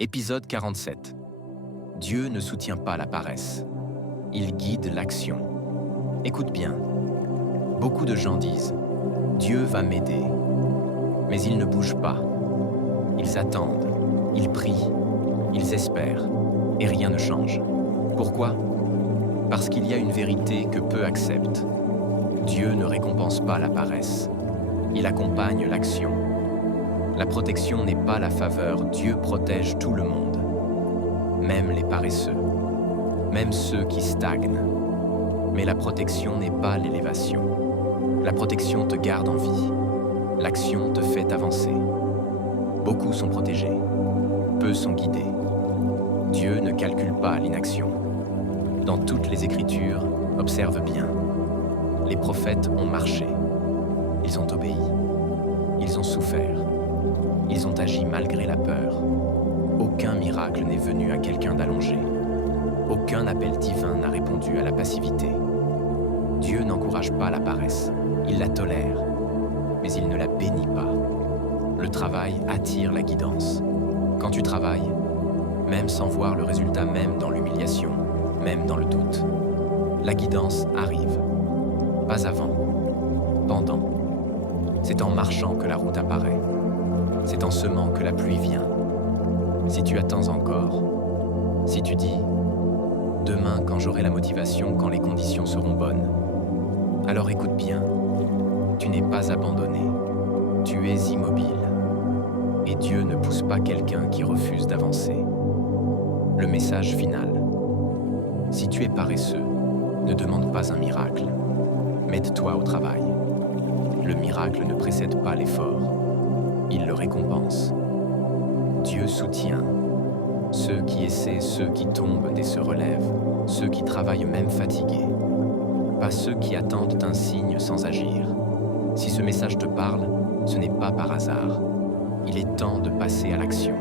Épisode 47. Dieu ne soutient pas la paresse. Il guide l'action. Écoute bien. Beaucoup de gens disent « Dieu va m'aider ». Mais ils ne bougent pas. Ils attendent, ils prient, ils espèrent, et rien ne change. Pourquoi? Parce qu'il y a une vérité que peu acceptent. Dieu ne récompense pas la paresse. Il accompagne l'action. La protection n'est pas la faveur, Dieu protège tout le monde. Même les paresseux, même ceux qui stagnent. Mais la protection n'est pas l'élévation. La protection te garde en vie. L'action te fait avancer. Beaucoup sont protégés, peu sont guidés. Dieu ne calcule pas l'inaction. Dans toutes les Écritures, observe bien. Les prophètes ont marché. Ils ont obéi. Ils ont souffert. Ils ont agi malgré la peur. Aucun miracle n'est venu à quelqu'un d'allongé. Aucun appel divin n'a répondu à la passivité. Dieu n'encourage pas la paresse. Il la tolère, mais il ne la bénit pas. Le travail attire la guidance. Quand tu travailles, même sans voir le résultat, même dans l'humiliation, même dans le doute, la guidance arrive. Pas avant, pendant. C'est en marchant que la route apparaît. C'est en semant que la pluie vient. Si tu attends encore, si tu dis « Demain, quand j'aurai la motivation, quand les conditions seront bonnes », alors écoute bien, tu n'es pas abandonné, tu es immobile. Et Dieu ne pousse pas quelqu'un qui refuse d'avancer. Le message final. Si tu es paresseux, ne demande pas un miracle. Mets-toi au travail. Le miracle ne précède pas l'effort. Il le récompense. Dieu soutient ceux qui essaient, ceux qui tombent et se relèvent, ceux qui travaillent même fatigués. Pas ceux qui attendent un signe sans agir. Si ce message te parle, ce n'est pas par hasard. Il est temps de passer à l'action.